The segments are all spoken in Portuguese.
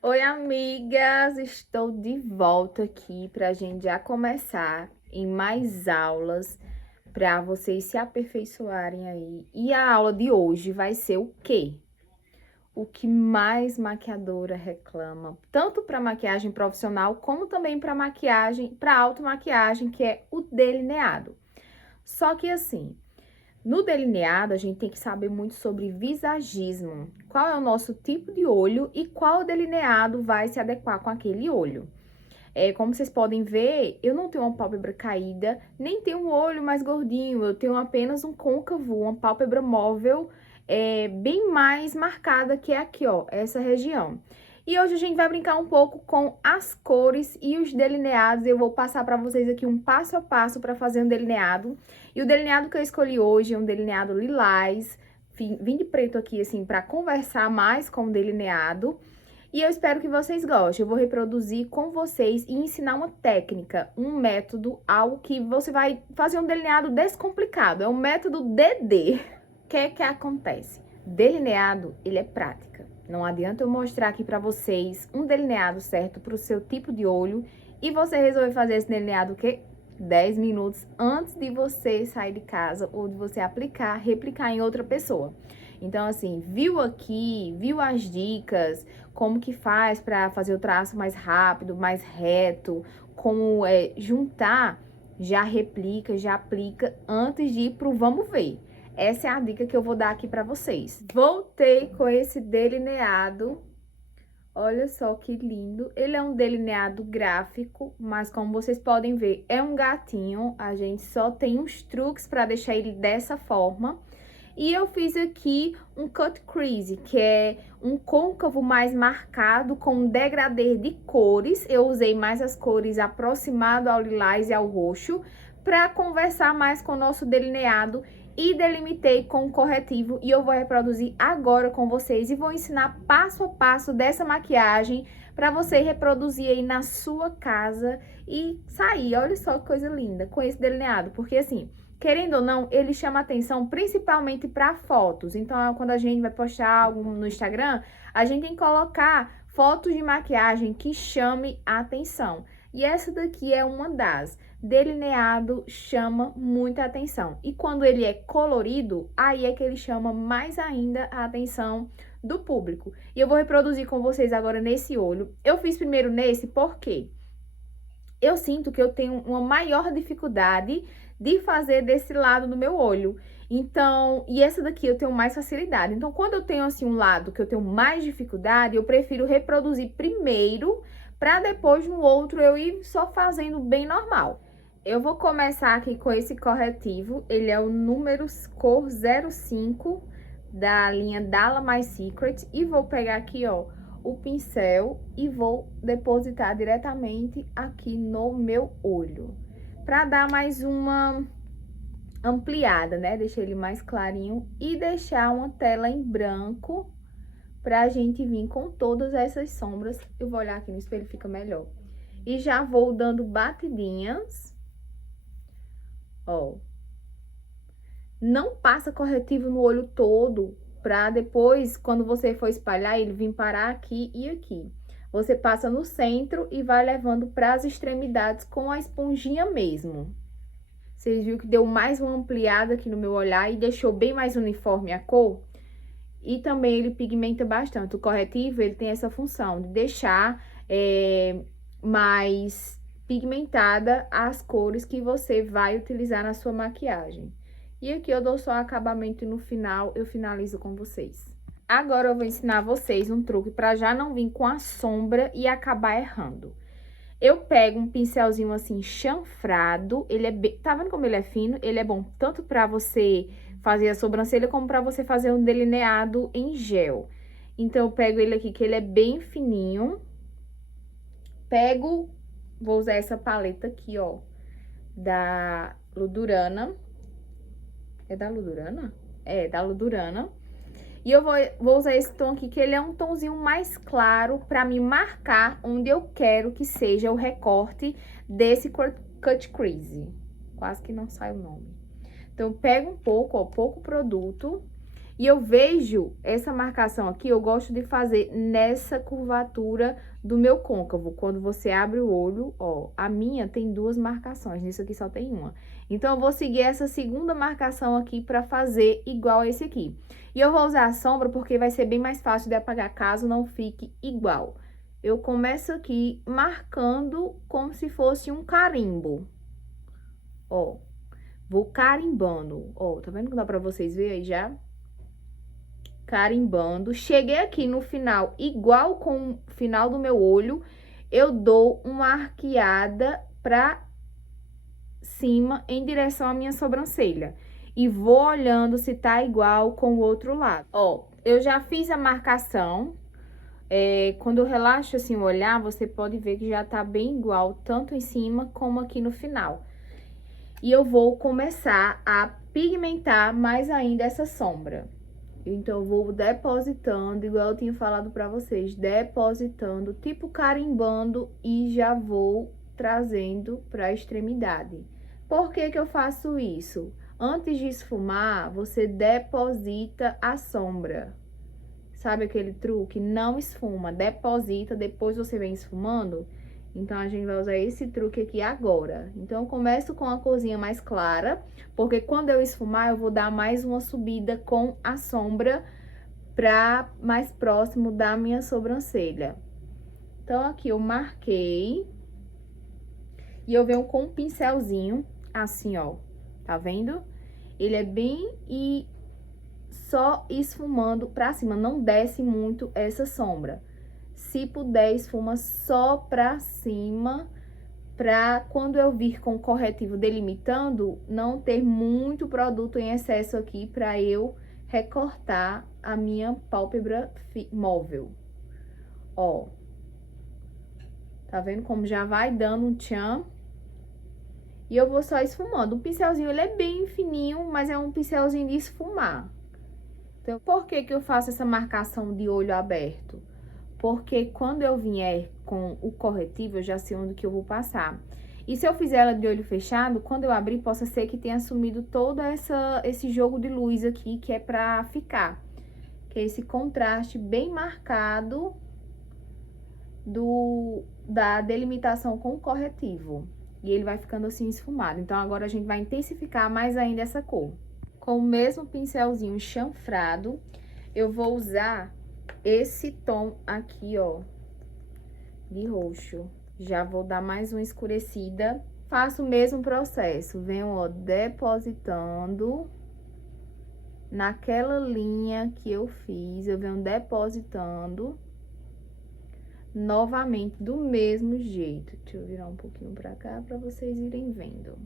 Oi, amigas! Estou de volta aqui para a gente já começar em mais aulas para vocês se aperfeiçoarem aí. E a aula de hoje vai ser o quê? O que mais maquiadora reclama, tanto para maquiagem profissional como também para maquiagem, para automaquiagem, que é o delineado. Só que assim, no delineado, a gente tem que saber muito sobre visagismo. Qual é o nosso tipo de olho e qual delineado vai se adequar com aquele olho. Como vocês podem ver, eu não tenho uma pálpebra caída, nem tenho um olho mais gordinho. Eu tenho apenas um côncavo, uma pálpebra móvel, bem mais marcada, que é aqui, ó, essa região. E hoje a gente vai brincar um pouco com as cores e os delineados. Eu vou passar para vocês aqui um passo a passo para fazer um delineado. E o delineado que eu escolhi hoje é um delineado lilás. Vim de preto aqui, assim, para conversar mais com o delineado. E eu espero que vocês gostem. Eu vou reproduzir com vocês e ensinar uma técnica, um método, algo que você vai fazer um delineado descomplicado. É o método DD. O que é que acontece? Delineado, ele é prática. Não adianta eu mostrar aqui pra vocês um delineado certo pro seu tipo de olho e você resolver fazer esse delineado o quê? 10 minutos antes de você sair de casa ou de você aplicar, replicar em outra pessoa. Então, assim, viu aqui, viu as dicas, como que faz para fazer o traço mais rápido, mais reto, como juntar, já replica, já aplica antes de ir pro vamos ver. Essa é a dica que eu vou dar aqui para vocês. Voltei com esse delineado. Olha só que lindo. Ele é um delineado gráfico, mas como vocês podem ver, é um gatinho. A gente só tem uns truques para deixar ele dessa forma. E eu fiz aqui um cut crease, que é um côncavo mais marcado com um degradê de cores. Eu usei mais as cores aproximado ao lilás e ao roxo para conversar mais com o nosso delineado e delimitei com o corretivo e eu vou reproduzir agora com vocês e vou ensinar passo a passo dessa maquiagem para você reproduzir aí na sua casa e sair. Olha só que coisa linda com esse delineado, porque assim, querendo ou não, ele chama atenção principalmente para fotos. Então, quando a gente vai postar algo no Instagram, a gente tem que colocar fotos de maquiagem que chame a atenção. E essa daqui é uma das. Delineado chama muita atenção. E quando ele é colorido, aí é que ele chama mais ainda a atenção do público. E eu vou reproduzir com vocês agora nesse olho. Eu fiz primeiro nesse porque eu sinto que eu tenho uma maior dificuldade de fazer desse lado do meu olho. Então, e essa daqui eu tenho mais facilidade. Então, quando eu tenho assim um lado que eu tenho mais dificuldade, eu prefiro reproduzir primeiro para depois no outro eu ir só fazendo bem normal. Eu vou começar aqui com esse corretivo, ele é o número cor 05 da linha Dalla My Secret e vou pegar aqui, ó, o pincel e vou depositar diretamente aqui no meu olho, para dar mais uma ampliada, né? Deixar ele mais clarinho e deixar uma tela em branco pra gente vir com todas essas sombras. Eu vou olhar aqui no espelho, fica melhor. E já vou dando batidinhas. Ó. Não passa corretivo no olho todo, pra depois, quando você for espalhar, ele vir parar aqui e aqui. Você passa no centro e vai levando para as extremidades com a esponjinha mesmo. Vocês viram que deu mais uma ampliada aqui no meu olhar e deixou bem mais uniforme a cor? E também ele pigmenta bastante. O corretivo, ele tem essa função de deixar mais pigmentada as cores que você vai utilizar na sua maquiagem. E aqui eu dou só acabamento e no final eu finalizo com vocês. Agora eu vou ensinar vocês um truque para já não vir com a sombra e acabar errando. Eu pego um pincelzinho assim chanfrado, ele é bem, tá vendo como ele é fino? Ele é bom tanto para você fazer a sobrancelha como para você fazer um delineado em gel. Então eu pego ele aqui que ele é bem fininho. Pego, vou usar essa paleta aqui, ó, da Ludurana. É da Ludurana? É, da Ludurana. E eu vou usar esse tom aqui, que ele é um tomzinho mais claro, pra me marcar onde eu quero que seja o recorte desse cut crease. Quase que não sai o nome. Então, eu pego um pouco, ó, pouco produto, E eu vejo essa marcação aqui, eu gosto de fazer nessa curvatura do meu côncavo. Quando você abre o olho, ó, a minha tem 2 marcações, nisso aqui só tem uma. Então, eu vou seguir essa segunda marcação aqui pra fazer igual a esse aqui. E eu vou usar a sombra porque vai ser bem mais fácil de apagar caso não fique igual. Eu começo aqui marcando como se fosse um carimbo. Ó, vou carimbando. Ó, tá vendo que dá pra vocês verem aí já? Carimbando. Cheguei aqui no final, igual com o final do meu olho, eu dou uma arqueada pra cima em direção à minha sobrancelha. E vou olhando se tá igual com o outro lado. Ó, eu já fiz a marcação. Quando eu relaxo assim o olhar, você pode ver que já tá bem igual, tanto em cima como aqui no final. E eu vou começar a pigmentar mais ainda essa sombra. Então, eu vou depositando, igual eu tinha falado pra vocês, depositando, tipo carimbando, e já vou trazendo pra extremidade. Por que que eu faço isso? Antes de esfumar, você deposita a sombra. Sabe aquele truque? Não esfuma, deposita, depois você vem esfumando. Então, a gente vai usar esse truque aqui agora. Então, eu começo com a corzinha mais clara, porque quando eu esfumar, eu vou dar mais uma subida com a sombra pra mais próximo da minha sobrancelha. Então, aqui eu marquei. E eu venho com um pincelzinho, assim, ó. Tá vendo? Ele é bem e só esfumando pra cima, não desce muito essa sombra. Se puder, esfuma só pra cima, pra quando eu vir com o corretivo delimitando, não ter muito produto em excesso aqui pra eu recortar a minha pálpebra móvel. Ó, tá vendo como já vai dando um tchan? E eu vou só esfumando. O pincelzinho, ele é bem fininho, mas é um pincelzinho de esfumar. Então, por que que eu faço essa marcação de olho aberto? Porque quando eu vier com o corretivo, eu já sei onde que eu vou passar. E se eu fizer ela de olho fechado, quando eu abrir, possa ser que tenha sumido todo esse jogo de luz aqui, que é pra ficar. Que é esse contraste bem marcado da delimitação com o corretivo. E ele vai ficando assim esfumado. Então, agora a gente vai intensificar mais ainda essa cor. Com o mesmo pincelzinho chanfrado, eu vou usar esse tom aqui, ó, de roxo. Já vou dar mais uma escurecida. Faço o mesmo processo, venho, ó, depositando naquela linha que eu fiz, eu venho depositando novamente do mesmo jeito. Deixa eu virar um pouquinho pra cá pra vocês irem vendo.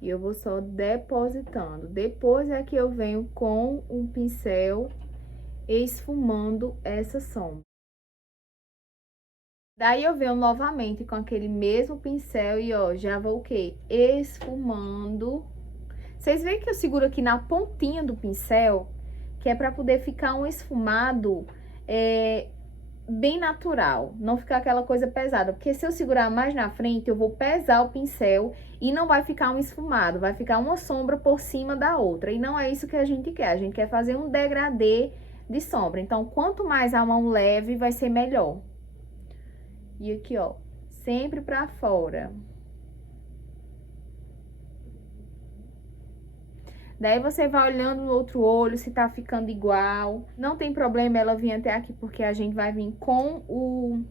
E eu vou só depositando. Depois é que eu venho com um pincel esfumando essa sombra. Daí, eu venho novamente com aquele mesmo pincel e, ó, já vou o quê? Esfumando. Vocês veem que eu seguro aqui na pontinha do pincel, que é pra poder ficar um esfumado bem natural, não ficar aquela coisa pesada. Porque se eu segurar mais na frente, eu vou pesar o pincel e não vai ficar um esfumado, vai ficar uma sombra por cima da outra. E não é isso que a gente quer fazer um degradê de sombra. Então, quanto mais a mão leve, vai ser melhor. E aqui, ó, sempre pra fora. Daí, você vai olhando no outro olho, se tá ficando igual. Não tem problema ela vir até aqui, porque a gente vai vir com o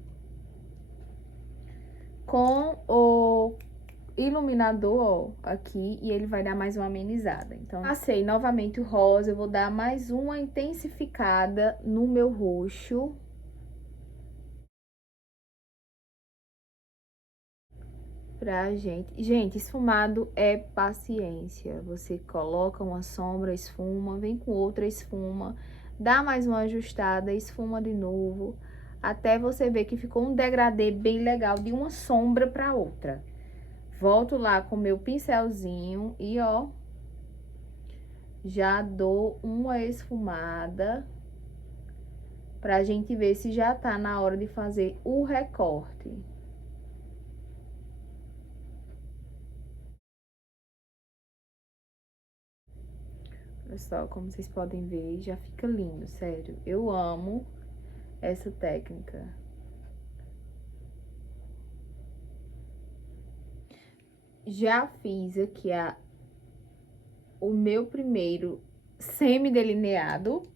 iluminador, ó, aqui, e ele vai dar mais uma amenizada. Então, passei novamente o rosa, eu vou dar mais uma intensificada no meu roxo. Pra gente... Gente, esfumado é paciência. Você coloca uma sombra, esfuma, vem com outra, esfuma, dá mais uma ajustada, esfuma de novo, até você ver que ficou um degradê bem legal de uma sombra pra outra. Volto lá com meu pincelzinho e, ó, já dou uma esfumada pra gente ver se já tá na hora de fazer o recorte. Olha só, como vocês podem ver, já fica lindo, sério. Eu amo essa técnica. Já fiz aqui o meu primeiro semi-delineado.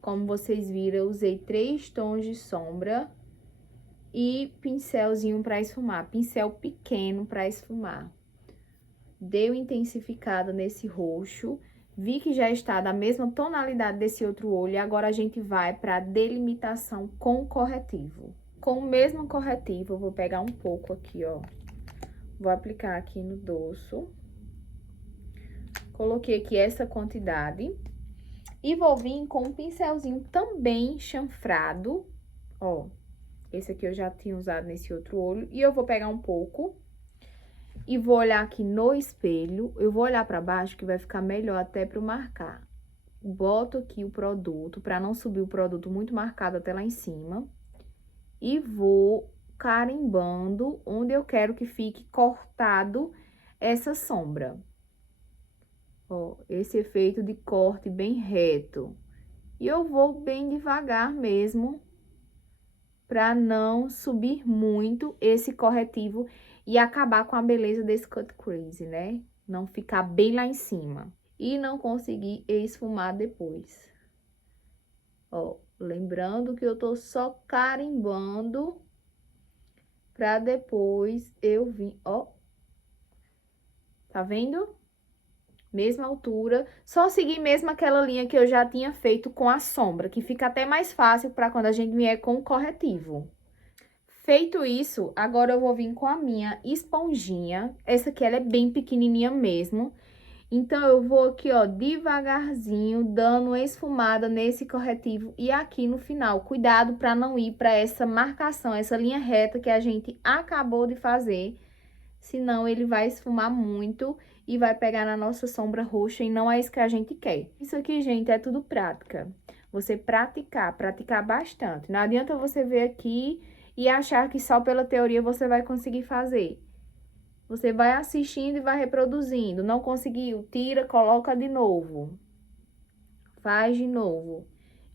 Como vocês viram, eu usei 3 tons de sombra e pincelzinho para esfumar, pincel pequeno para esfumar. Dei uma intensificada nesse roxo, vi que já está da mesma tonalidade desse outro olho, e agora a gente vai para delimitação com corretivo. Com o mesmo corretivo, eu vou pegar um pouco aqui, ó, vou aplicar aqui no dorso. Coloquei aqui essa quantidade. E vou vir com um pincelzinho também chanfrado, ó. Esse aqui eu já tinha usado nesse outro olho. E eu vou pegar um pouco e vou olhar aqui no espelho. Eu vou olhar pra baixo que vai ficar melhor até pra eu marcar. Boto aqui o produto, pra não subir o produto muito marcado até lá em cima. E vou carimbando onde eu quero que fique cortado essa sombra. Ó, esse efeito de corte bem reto. E eu vou bem devagar mesmo, para não subir muito esse corretivo e acabar com a beleza desse cut crease, né? Não ficar bem lá em cima. E não conseguir esfumar depois. Ó, lembrando que eu tô só carimbando para depois eu vir, ó. Tá vendo? Mesma altura, só seguir mesmo aquela linha que eu já tinha feito com a sombra, que fica até mais fácil para quando a gente vier com o corretivo. Feito isso, agora eu vou vir com a minha esponjinha. Essa aqui, ela é bem pequenininha mesmo. Então, eu vou aqui, ó, devagarzinho, dando uma esfumada nesse corretivo e aqui no final. Cuidado para não ir para essa marcação, essa linha reta que a gente acabou de fazer. Senão, ele vai esfumar muito e vai pegar na nossa sombra roxa e não é isso que a gente quer. Isso aqui, gente, é tudo prática. Você praticar bastante. Não adianta você ver aqui e achar que só pela teoria você vai conseguir fazer. Você vai assistindo e vai reproduzindo. Não conseguiu? Tira, coloca de novo. Faz de novo.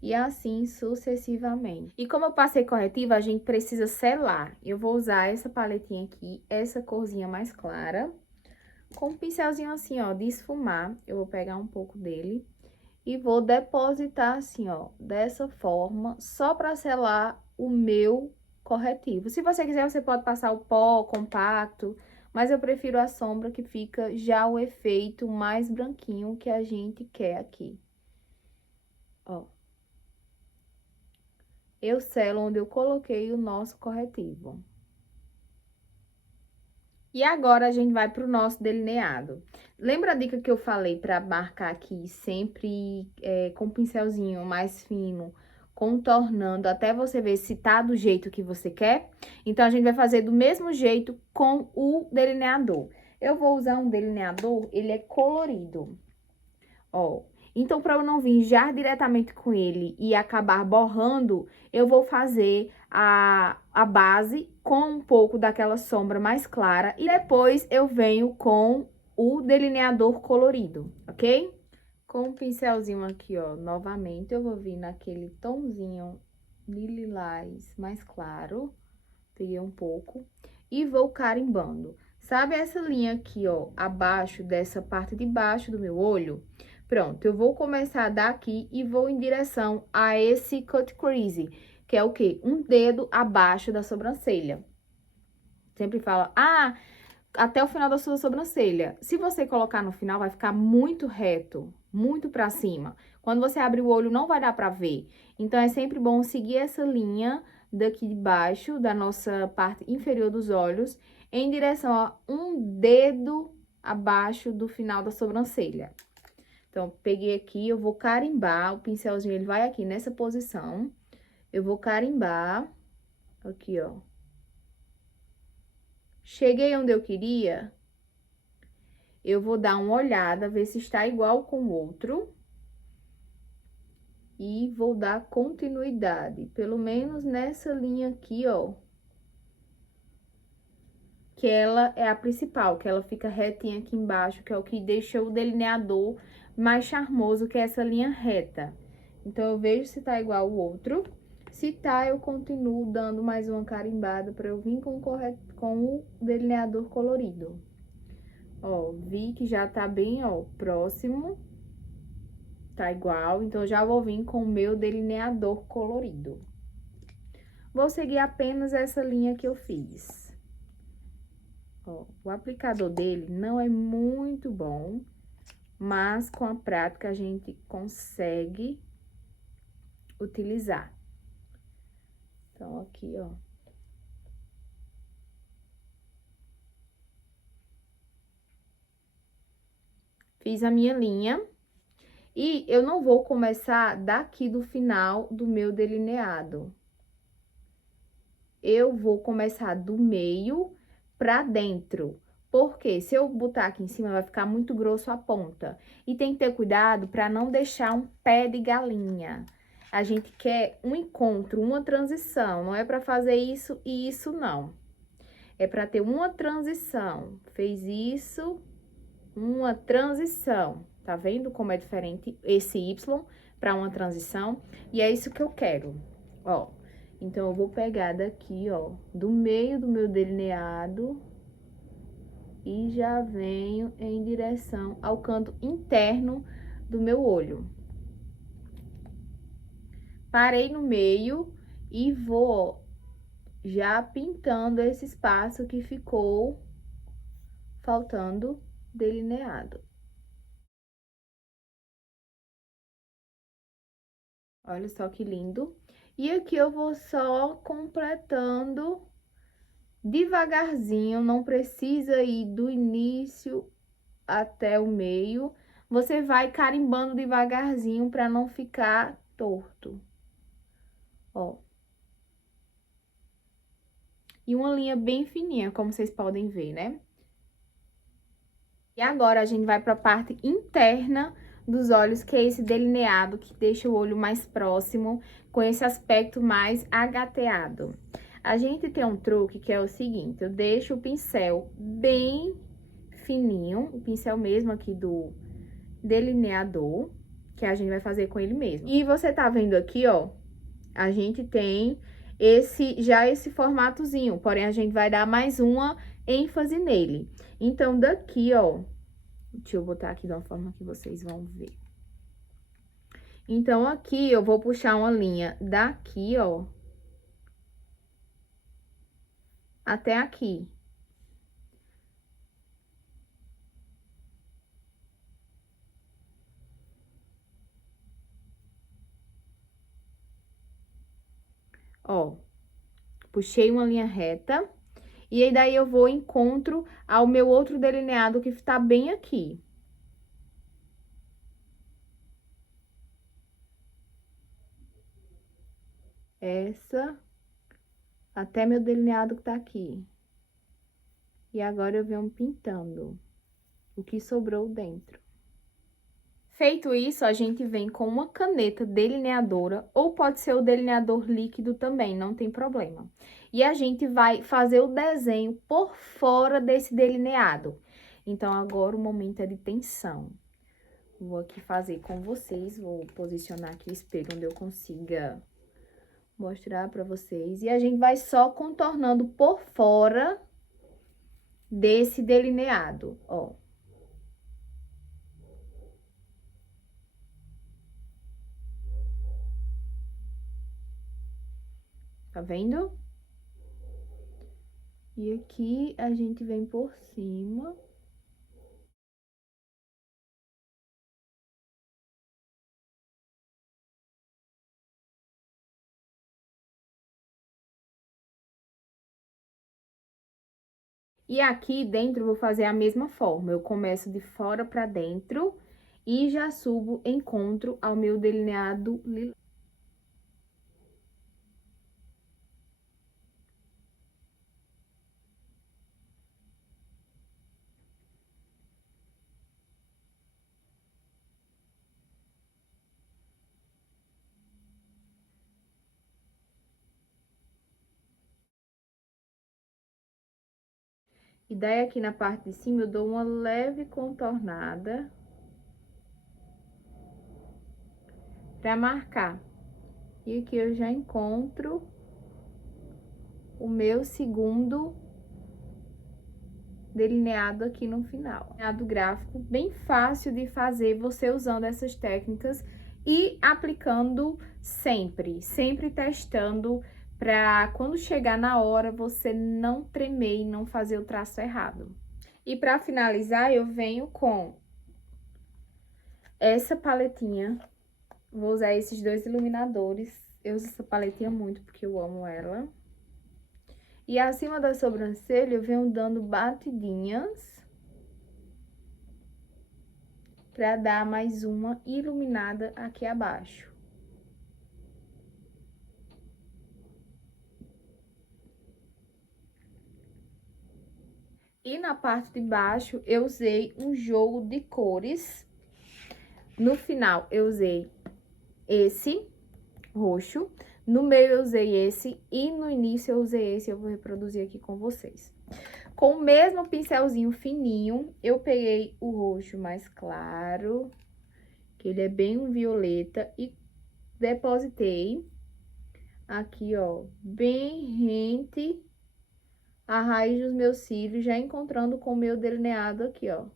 E assim sucessivamente. E como eu passei corretivo, a gente precisa selar. Eu vou usar essa paletinha aqui, essa corzinha mais clara. Com um pincelzinho assim, ó, de esfumar. Eu vou pegar um pouco dele. E vou depositar assim, ó, dessa forma, só para selar o meu corretivo. Se você quiser, você pode passar o pó compacto, mas eu prefiro a sombra que fica já o efeito mais branquinho que a gente quer aqui. Ó. Eu selo onde eu coloquei o nosso corretivo. E agora, a gente vai para o nosso delineado. Lembra a dica que eu falei para marcar aqui sempre com um pincelzinho mais fino, contornando até você ver se tá do jeito que você quer? Então, a gente vai fazer do mesmo jeito com o delineador. Eu vou usar um delineador, ele é colorido, ó. Então, para eu não vir já diretamente com ele e acabar borrando, eu vou fazer a base com um pouco daquela sombra mais clara. E depois eu venho com o delineador colorido, ok? Com um pincelzinho aqui, ó, novamente, eu vou vir naquele tomzinho de lilás mais claro. Peguei um pouco e vou carimbando. Sabe essa linha aqui, ó, abaixo dessa parte de baixo do meu olho? Pronto, eu vou começar daqui e vou em direção a esse cut crease, que é o quê? Um dedo abaixo da sobrancelha. Sempre fala, até o final da sua sobrancelha. Se você colocar no final, vai ficar muito reto, muito pra cima. Quando você abre o olho, não vai dar pra ver. Então, é sempre bom seguir essa linha daqui de baixo, da nossa parte inferior dos olhos, em direção a um dedo abaixo do final da sobrancelha. Então, peguei aqui, eu vou carimbar, o pincelzinho, ele vai aqui nessa posição. Eu vou carimbar, aqui, ó. Cheguei onde eu queria, eu vou dar uma olhada, ver se está igual com o outro. E vou dar continuidade, pelo menos nessa linha aqui, ó. Que ela é a principal, que ela fica retinha aqui embaixo, que é o que deixa o delineador mais charmoso, que é essa linha reta. Então, eu vejo se tá igual o outro. Se tá, eu continuo dando mais uma carimbada pra eu vir com o delineador colorido. Ó, vi que já tá bem, ó, próximo. Tá igual, então já vou vir com o meu delineador colorido. Vou seguir apenas essa linha que eu fiz. Ó, o aplicador dele não é muito bom, mas com a prática a gente consegue utilizar. Então, aqui, ó. Fiz a minha linha. E eu não vou começar daqui do final do meu delineado. Eu vou começar do meio pra dentro. Porque se eu botar aqui em cima, vai ficar muito grosso a ponta. E tem que ter cuidado pra não deixar um pé de galinha. A gente quer um encontro, uma transição. Não é pra fazer isso e isso não. É pra ter uma transição. Fez isso, uma transição. Tá vendo como é diferente esse Y para uma transição? E é isso que eu quero, ó. Então, eu vou pegar daqui, ó, do meio do meu delineado e já venho em direção ao canto interno do meu olho. Parei no meio e vou já pintando esse espaço que ficou faltando delineado. Olha só que lindo. E aqui eu vou só completando devagarzinho, não precisa ir do início até o meio. Você vai carimbando devagarzinho para não ficar torto. Ó. E uma linha bem fininha, como vocês podem ver, né? E agora a gente vai para a parte interna dos olhos, que é esse delineado que deixa o olho mais próximo, com esse aspecto mais agateado. A gente tem um truque que é o seguinte, eu deixo o pincel bem fininho, o pincel mesmo aqui do delineador, que a gente vai fazer com ele mesmo. E você tá vendo aqui, ó, a gente tem esse formatozinho, porém a gente vai dar mais uma ênfase nele. Então, daqui, ó, deixa eu botar aqui de uma forma que vocês vão ver. Então, aqui eu vou puxar uma linha daqui, ó, até aqui. Ó, puxei uma linha reta. E aí, daí eu vou encontro ao meu outro delineado que tá bem aqui. Essa, até meu delineado que tá aqui. E agora eu venho pintando o que sobrou dentro. Feito isso, a gente vem com uma caneta delineadora, ou pode ser o delineador líquido também, não tem problema. E a gente vai fazer o desenho por fora desse delineado. Então, agora o momento é de tensão. Vou aqui fazer com vocês, vou posicionar aqui o espelho onde eu consiga mostrar pra vocês. E a gente vai só contornando por fora desse delineado, ó. Tá vendo? E aqui a gente vem por cima. E aqui dentro eu vou fazer a mesma forma. Eu começo de fora pra dentro e já subo encontro ao meu delineado lilás. E daí, aqui na parte de cima, eu dou uma leve contornada. pra marcar. E aqui eu já encontro o meu segundo delineado aqui no final. Delineado gráfico, bem fácil de fazer você usando essas técnicas e aplicando sempre, sempre testando para quando chegar na hora você não tremer e não fazer o traço errado. E para finalizar, eu venho com essa paletinha. Vou usar esses dois iluminadores. Eu uso essa paletinha muito porque eu amo ela. E acima da sobrancelha eu venho dando batidinhas para dar mais uma iluminada aqui abaixo. E na parte de baixo eu usei um jogo de cores. No final eu usei esse roxo, no meio eu usei esse e no início eu usei esse, eu vou reproduzir aqui com vocês. Com o mesmo pincelzinho fininho, eu peguei o roxo mais claro, que ele é bem um violeta, e depositei aqui, ó, bem rente a raiz dos meus cílios, já encontrando com o meu delineado aqui, ó.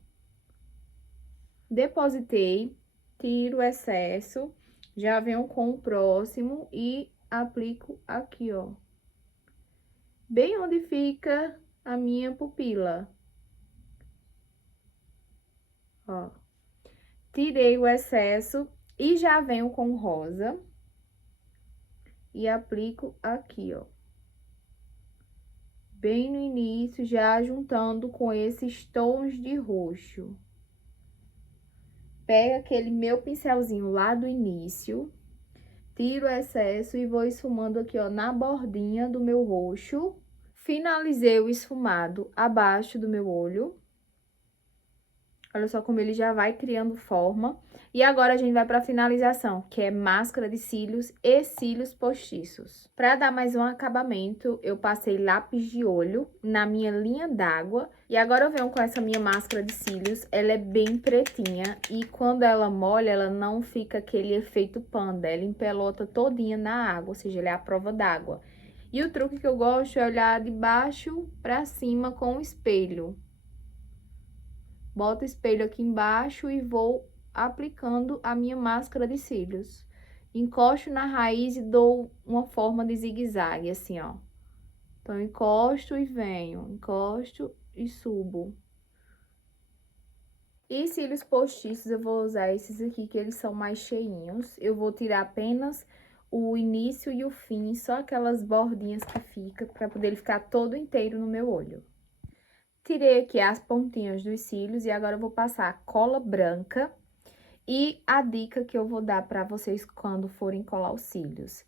Depositei, tiro o excesso, já venho com o próximo e aplico aqui, ó. Bem onde fica a minha pupila. Ó. Tirei o excesso e já venho com rosa. E aplico aqui, ó. Bem no início, já juntando com esses tons de roxo. Pego aquele meu pincelzinho lá do início, tiro o excesso e vou esfumando aqui, ó, na bordinha do meu roxo. Finalizei o esfumado abaixo do meu olho. Olha só como ele já vai criando forma. E agora a gente vai para a finalização, que é máscara de cílios e cílios postiços. Para dar mais um acabamento, eu passei lápis de olho na minha linha d'água. E agora eu venho com essa minha máscara de cílios. Ela é bem pretinha e quando ela molha, ela não fica aquele efeito panda. Ela empelota todinha na água, ou seja, ela é a prova d'água. E o truque que eu gosto é olhar de baixo para cima com o espelho. Boto o espelho aqui embaixo e vou aplicando a minha máscara de cílios. Encosto na raiz e dou uma forma de zigue-zague, assim, ó. Então, encosto e venho, encosto e subo. E cílios postiços, eu vou usar esses aqui, que eles são mais cheinhos. Eu vou tirar apenas o início e o fim, só aquelas bordinhas que fica, para poder ele ficar todo inteiro no meu olho. Tirei aqui as pontinhas dos cílios e agora eu vou passar cola branca. E a dica que eu vou dar para vocês quando forem colar os cílios.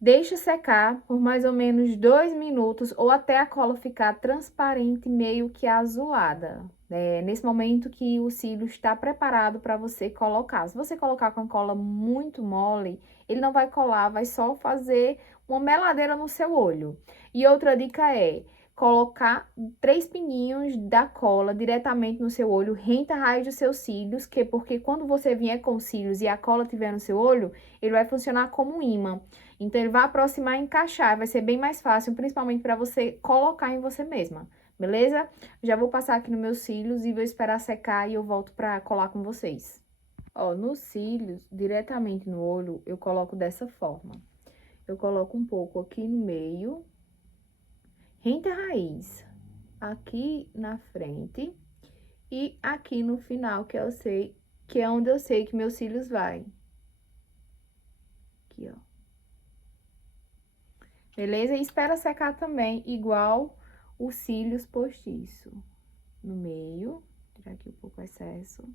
Deixa secar por mais ou menos 2 minutos ou até a cola ficar transparente, meio que azulada. Nesse momento que o cílio está preparado para você colocar. Se você colocar com a cola muito mole, ele não vai colar, vai só fazer uma meladeira no seu olho. E outra dica é colocar 3 pinguinhos da cola diretamente no seu olho, rente a raiz dos seus cílios, porque quando você vier com cílios e a cola estiver no seu olho, ele vai funcionar como um ímã. Então, ele vai aproximar e encaixar, vai ser bem mais fácil, principalmente para você colocar em você mesma, beleza? Já vou passar aqui nos meus cílios e vou esperar secar e eu volto para colar com vocês. Ó, nos cílios, diretamente no olho, eu coloco dessa forma. Eu coloco um pouco aqui no meio, rente a raiz, aqui na frente e aqui no final, que eu sei, que é onde eu sei que meus cílios vai. Aqui, ó. Beleza? E espera secar também, igual os cílios postiço. No meio, tirar aqui um pouco o excesso.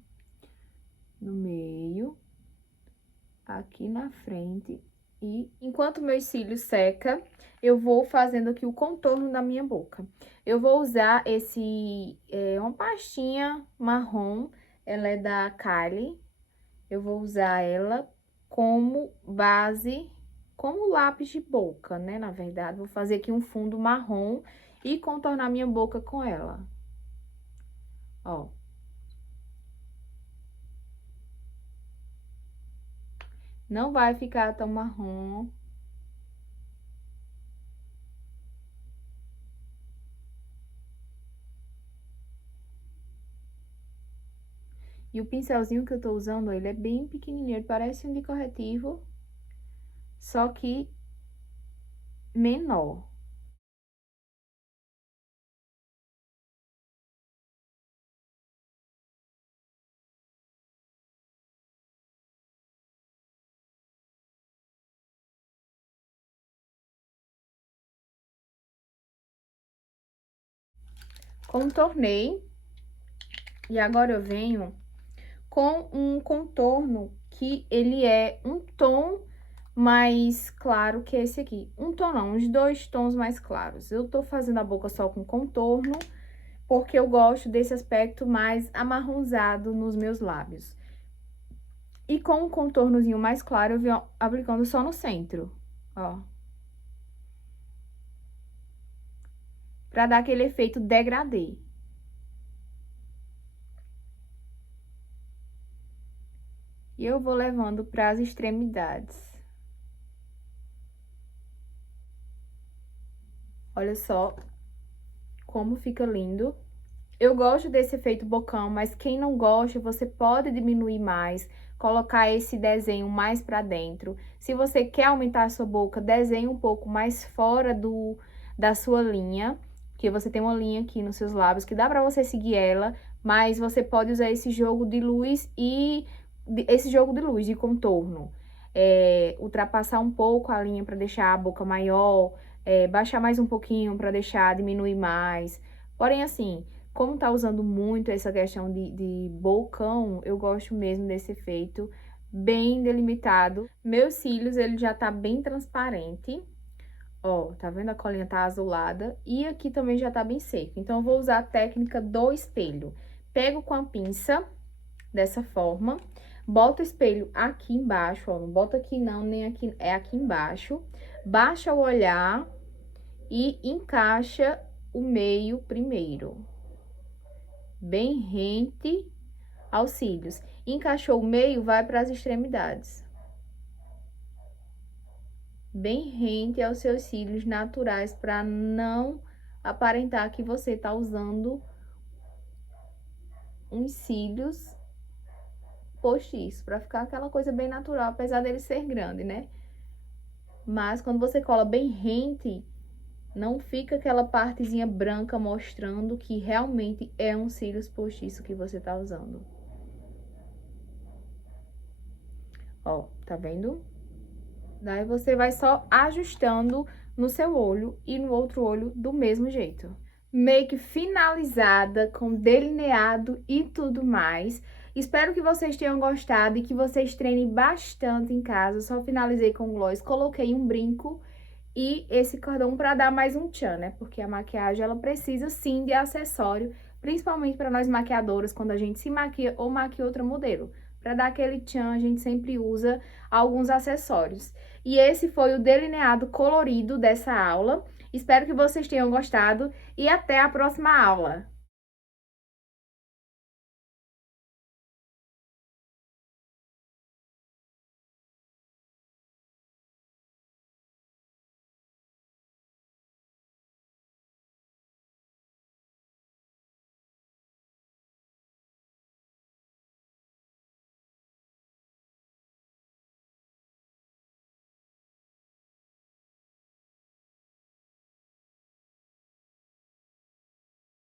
No meio, aqui na frente. E enquanto meus cílios seca, eu vou fazendo aqui o contorno da minha boca. Eu vou usar uma pastinha marrom, ela é da Kylie. Eu vou usar ela como base, como lápis de boca, né? Na verdade, vou fazer aqui um fundo marrom e contornar minha boca com ela. Ó. Não vai ficar tão marrom. E o pincelzinho que eu tô usando, ele é bem pequenininho, ele parece um de corretivo, só que menor. Contornei. E agora eu venho com um contorno que ele é um tom mais claro que esse aqui. Um tom não, uns 2 tons mais claros. Eu tô fazendo a boca só com contorno, porque eu gosto desse aspecto mais amarronzado nos meus lábios. E com um contornozinho mais claro, eu venho aplicando só no centro, ó. Pra dar aquele efeito degradê. E eu vou levando para as extremidades. Olha só como fica lindo. Eu gosto desse efeito bocão, mas quem não gosta, você pode diminuir mais, colocar esse desenho mais pra dentro. Se você quer aumentar a sua boca, desenhe um pouco mais fora da sua linha, porque você tem uma linha aqui nos seus lábios que dá pra você seguir ela, mas você pode usar esse jogo de luz de contorno. Ultrapassar um pouco a linha pra deixar a boca maior, baixar mais um pouquinho pra deixar diminuir mais. Porém, assim, como tá usando muito essa questão de bocão, eu gosto mesmo desse efeito bem delimitado. Meus cílios, ele já tá bem transparente. Ó, tá vendo? A colinha tá azulada. E aqui também já tá bem seco. Então, eu vou usar a técnica do espelho. Pego com a pinça, dessa forma. Boto o espelho aqui embaixo, ó. Não bota aqui não, nem aqui, é aqui embaixo. Baixa o olhar e encaixa o meio primeiro. Bem rente aos cílios. Encaixou o meio, vai para as extremidades. Bem rente aos seus cílios naturais, para não aparentar que você tá usando uns cílios postiços, para ficar aquela coisa bem natural, apesar dele ser grande, né? Mas quando você cola bem rente, não fica aquela partezinha branca mostrando que realmente é um cílios postiço que você tá usando. Ó, tá vendo? Daí você vai só ajustando no seu olho e no outro olho do mesmo jeito. Make finalizada, com delineado e tudo mais. Espero que vocês tenham gostado e que vocês treinem bastante em casa. Só finalizei com gloss, coloquei um brinco e esse cordão para dar mais um tchan, né? Porque a maquiagem, ela precisa sim de acessório, principalmente para nós maquiadoras, quando a gente se maquia ou maquia outra modelo. Para dar aquele tchan, a gente sempre usa alguns acessórios. E esse foi o delineado colorido dessa aula. Espero que vocês tenham gostado e até a próxima aula!